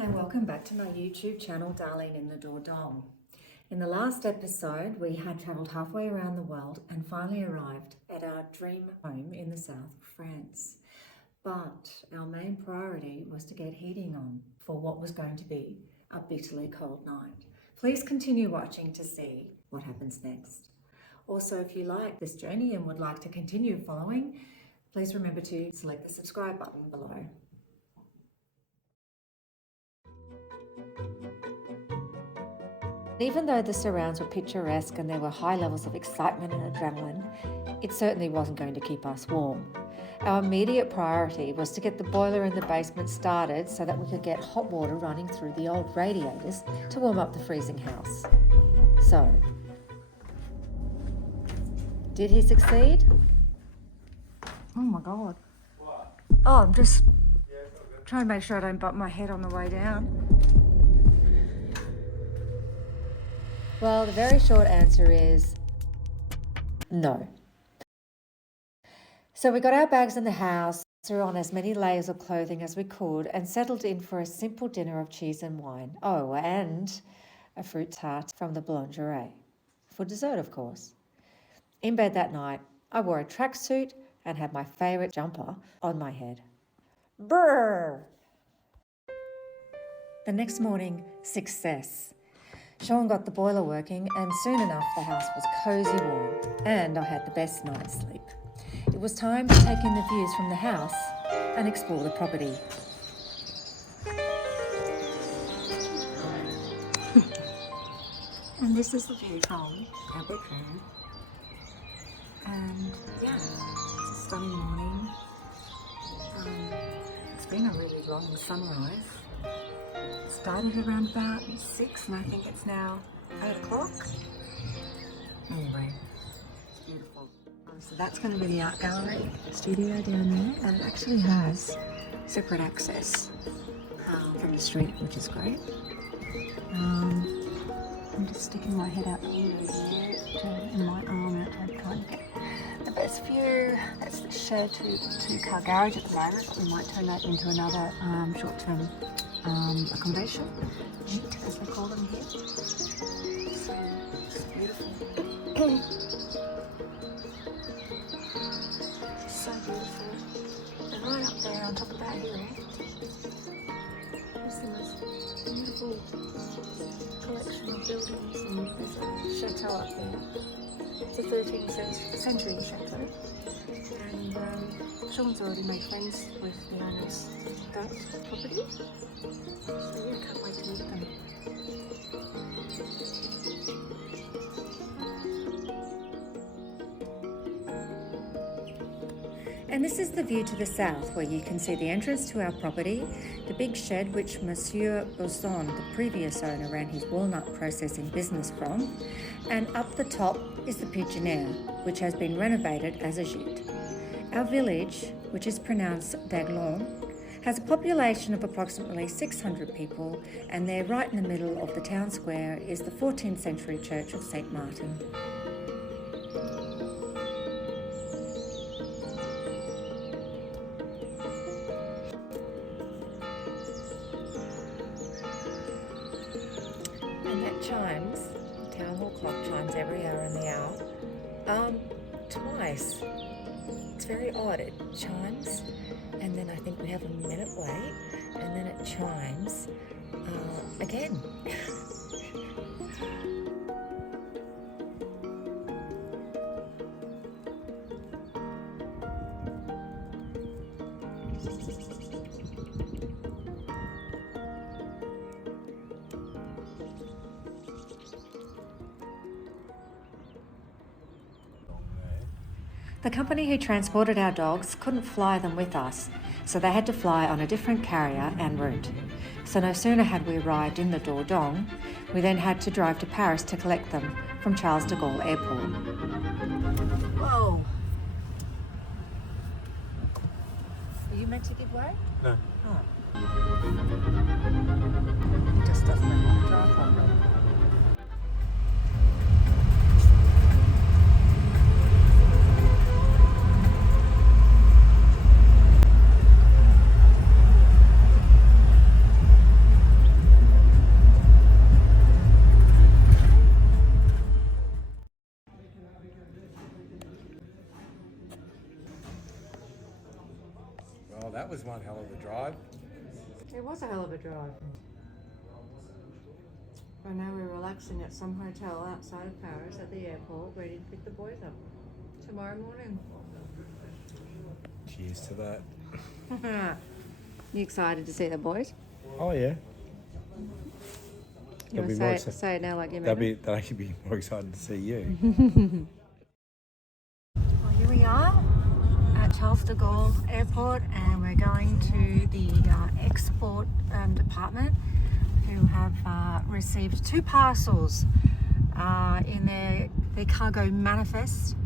and welcome back to my YouTube channel, Darlene in the Dordogne. In the last episode, we had travelled halfway around the world and finally arrived at our dream home in the south of France. But our main priority was to get heating on for what was going to be a bitterly cold night. Please continue watching to see what happens next. Also, if you like this journey and would like to continue following, please remember to select the subscribe button below. Even though the surrounds were picturesque and there were high levels of excitement and adrenaline, it certainly wasn't going to keep us warm. Our immediate priority was to get the boiler in the basement started so that we could get hot water running through the old radiators to warm up the freezing house. So, did he succeed? Oh my God. What? Oh, I'm just Yeah, it's all good. trying to make sure I don't bump my head on the way down. Well, the very short answer is no. So we got our bags in the house, threw on as many layers of clothing as we could, and settled in for a simple dinner of cheese and wine. Oh, and a fruit tart from the boulangerie. For dessert, of course. In bed that night, I wore a tracksuit and had my favourite jumper on my head. Brrr! The next morning, success. Sean got the boiler working, and soon enough the house was cosy warm, and I had the best night's sleep. It was time to take in the views from the house and explore the property. And this is the view from our bedroom. And yeah, it's a stunning morning. It's been a really long sunrise. Started around about 6 and I think it's now 8 o'clock. Anyway, it's beautiful. So that's going to be the art gallery studio down there, and it actually has separate access from the street, which is great. I'm just sticking my head out the window here in my arm out to try and get the best view. That's the shed to two-car garage at the moment, but we might turn that into another short-term accommodation, gîte as they call them here. So it's beautiful. So beautiful. And right up there on top of that hill is the most beautiful collection of buildings, and there's a chateau up there. It's a 13th century chateau, and Sean's already made friends with the owners of that property. So yeah, can't wait to meet them. And this is the view to the south, where you can see the entrance to our property, the big shed which Monsieur Maison, the previous owner, ran his walnut processing business from, and up the top is the Pigeonniere, which has been renovated as a gîte. Our village, which is pronounced Daglon, has a population of approximately 600 people, and there right in the middle of the town square is the 14th century church of St. Martin. And that chimes, the town hall clock chimes every hour in the hour, twice. It's very odd, it chimes, and then I think we have a minute wait, and then it chimes again. The company who transported our dogs couldn't fly them with us, so they had to fly on a different carrier en route. So no sooner had we arrived in the Dordogne, we then had to drive to Paris to collect them from Charles de Gaulle Airport. Whoa! Are you meant to give way? No. Oh. He just doesn't know how to drive properly. was one hell of a drive. It was a hell of a drive. Well, now we're relaxing at some hotel outside of Paris at the airport, ready to pick the boys up tomorrow morning. Cheers to that. You excited to see the boys? Oh yeah. You want to say it now like you meant it? They'll actually be more excited to see you. Well, here we are at Charles de Gaulle Airport, and we're going to the export department, who have received 2 parcels in their cargo manifest.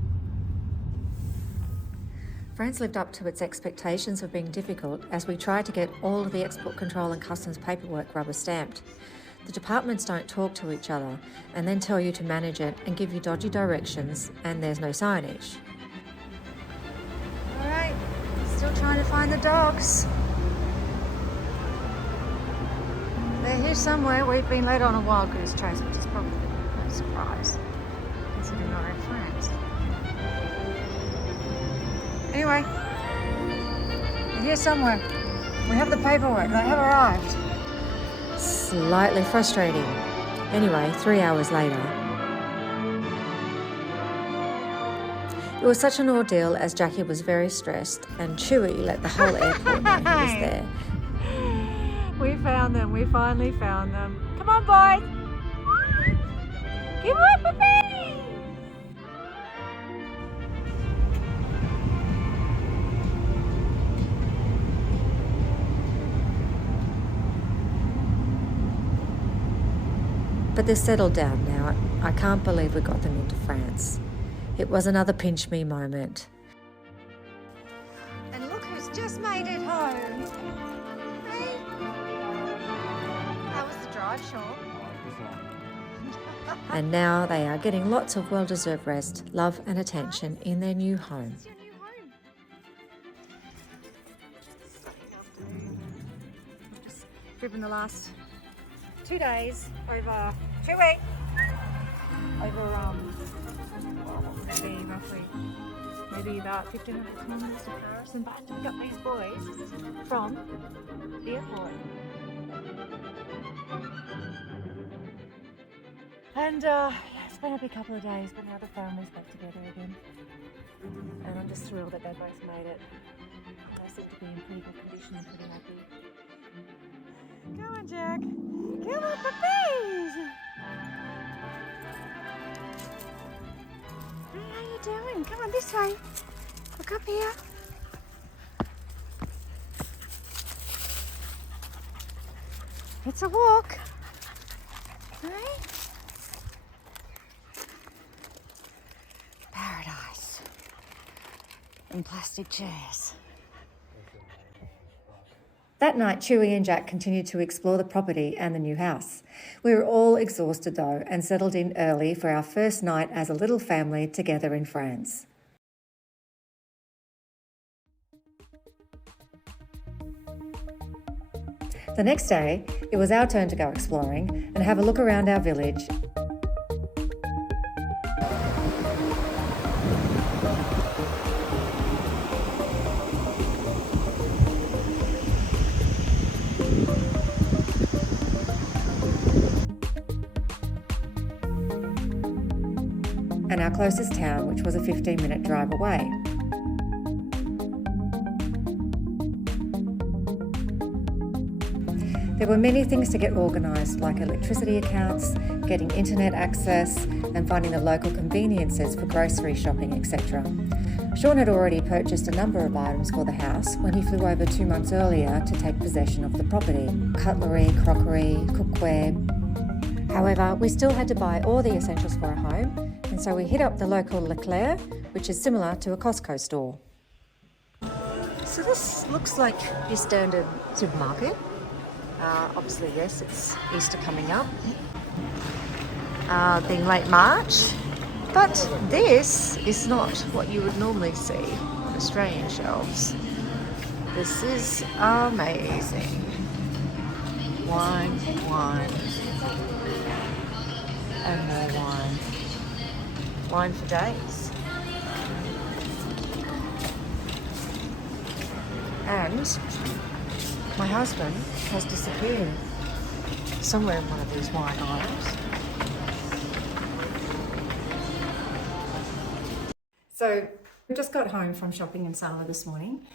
France lived up to its expectations of being difficult as we tried to get all of the export control and customs paperwork rubber stamped. The departments don't talk to each other and then tell you to manage it and give you dodgy directions, and there's no signage. All right, still trying to find the dogs. They're here somewhere. We've been led on a wild goose chase, which is probably no surprise, considering we're in France. Anyway, they're here somewhere. We have the paperwork. They have arrived. Slightly frustrating. Anyway, 3 hours later. It was such an ordeal as Jackie was very stressed and Chewy let the whole airport know he was there. We found them. We finally found them. Come on, boys. Give up, puppy. But they're settled down now. I can't believe we got them into France. It was another pinch me moment. And look who's just made it home. Hey. How was the drive, Sean? And now they are getting lots of well-deserved rest, love and attention in their new home. It's your new home. I've just driven the last 2 days over 2 weeks over maybe about 1,500 kilometres to Paris, and back to pick up these boys from the airport. And it's been a big couple of days, but now the family's back together again, and I'm just thrilled that they both made it. They seem to be in pretty good condition and pretty happy. Come on, Jack. Come on, puppies. Hey, how you doing? Come on, this way. Look up here. It's a walk. Right? Paradise. And plastic chairs. That night, Chewy and Jack continued to explore the property and the new house. We were all exhausted though and settled in early for our first night as a little family together in France. The next day, it was our turn to go exploring and have a look around our village. And our closest town, which was a 15-minute drive away. There were many things to get organised, like electricity accounts, getting internet access, and finding the local conveniences for grocery shopping, etc. Sean had already purchased a number of items for the house when he flew over 2 months earlier to take possession of the property. Cutlery, crockery, cookware. However, we still had to buy all the essentials for a home, and so we hit up the local Leclerc, which is similar to a Costco store. So this looks like your standard supermarket. Obviously, yes, it's Easter coming up, being late March, but this is not what you would normally see on Australian shelves. This is amazing. Wine, and more wine. Wine for days. And my husband has disappeared somewhere in one of these wine aisles. So we just got home from shopping in Sala this morning.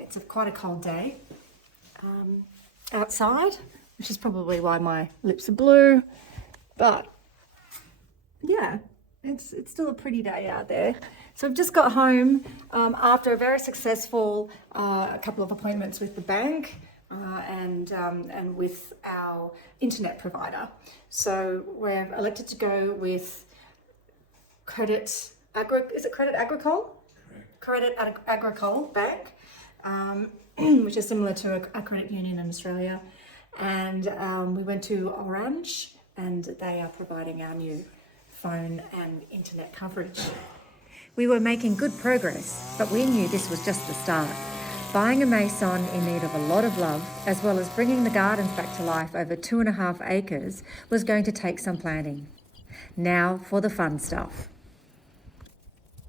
It's quite a cold day outside, which is probably why my lips are blue. But yeah, it's still a pretty day out there. So I've just got home after a very successful couple of appointments with the bank and with our internet provider. So we're elected to go with Credit Agricole? Credit Agricole Bank, which is similar to a credit union in Australia. And we went to Orange, and they are providing our new phone and internet coverage. We were making good progress, but we knew this was just the start. Buying a Maison in need of a lot of love, as well as bringing the gardens back to life over 2.5 acres, was going to take some planning. Now for the fun stuff.